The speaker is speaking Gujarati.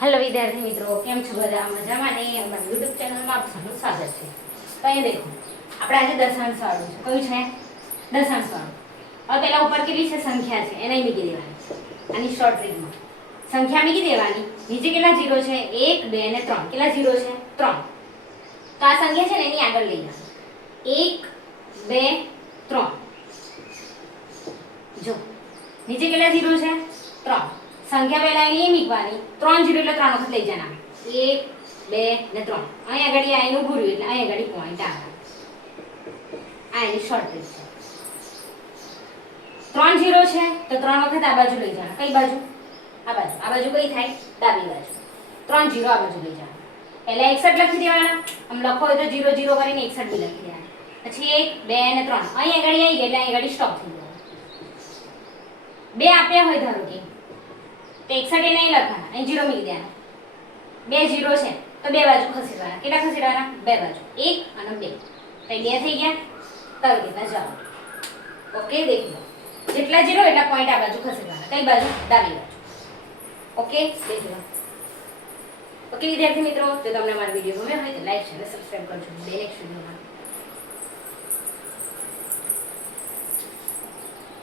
हेलो विद्यार्थी मित्रों केम छो बधा मजामां ने અમારી YouTube ચેનલમાં આપ સૌનું સ્વાગત છે। તો અહીં દેખો આપણે આજે દશાંશ વાળું છે કયું છે દશાંશ વાળું। હવે પેલા ઉપર કેટલી છે સંખ્યા છે એને મૂકી દેવાની આની શોર્ટ ટ્રીકમાં સંખ્યા મૂકી દેવાની નીચે કેટલા ઝીરો છે 1 2 અને 3 કેટલા ઝીરો છે 3 તો આ સંખ્યા છે ને એની આગળ લઈ જવાની 1 2 3 જો નીચે કેટલા ઝીરો છે 3 संख्या पहला અહીં મૂકવાની 3 0 એટલે 3 વખત લઈ જવાના 1 2 ને 3 અહીં આગળ આઈનું ભૂર્યું એટલે અહીં આગળ પોઈન્ટ આવે આ એની શોર્ટ ટ્રીક છે 3 0 છે તો 3 વખત આ બાજુ લઈ જવાના કઈ બાજુ આ બાજુ કઈ થાય ડાબી બાજુ 3 0 આ બાજુ લઈ જવાના પહેલા 61 લખી દેવાના આમ લખો હોય તો 0 0 કરીને 61 બી લખી દેવાના પછી 1 2 અને 3 અહીં આગળ આવી ગયા એટલે અહીં આગળ સ્ટોપ થઈ જવાનું બે આપ્યા હોય ધારો કે तो 61 नहीं लखवाना અહીં 0 મૂકી દેવાના બે 0 છે તો બે બાજુ ખસેડવાના કેટલા ખસેડવાના બે બાજુ 1 અને 2 તો બે થઈ ગયા તલ કેટલા જવાબ ઓકે દેખો જેટલા 0 એટલા પોઈન્ટ આ બાજુ ખસેડવાના કઈ બાજુ ડાબી બાજુ ઓકે દેખો ઓકે વિદ્યાર્થી મિત્રો જો તમને અમારો વિડિયો ગમ્યો હોય તો લાઈક શેર અને સબસ્ક્રાઇબ કરજો નેક્સ્ટ વિડિયોમાં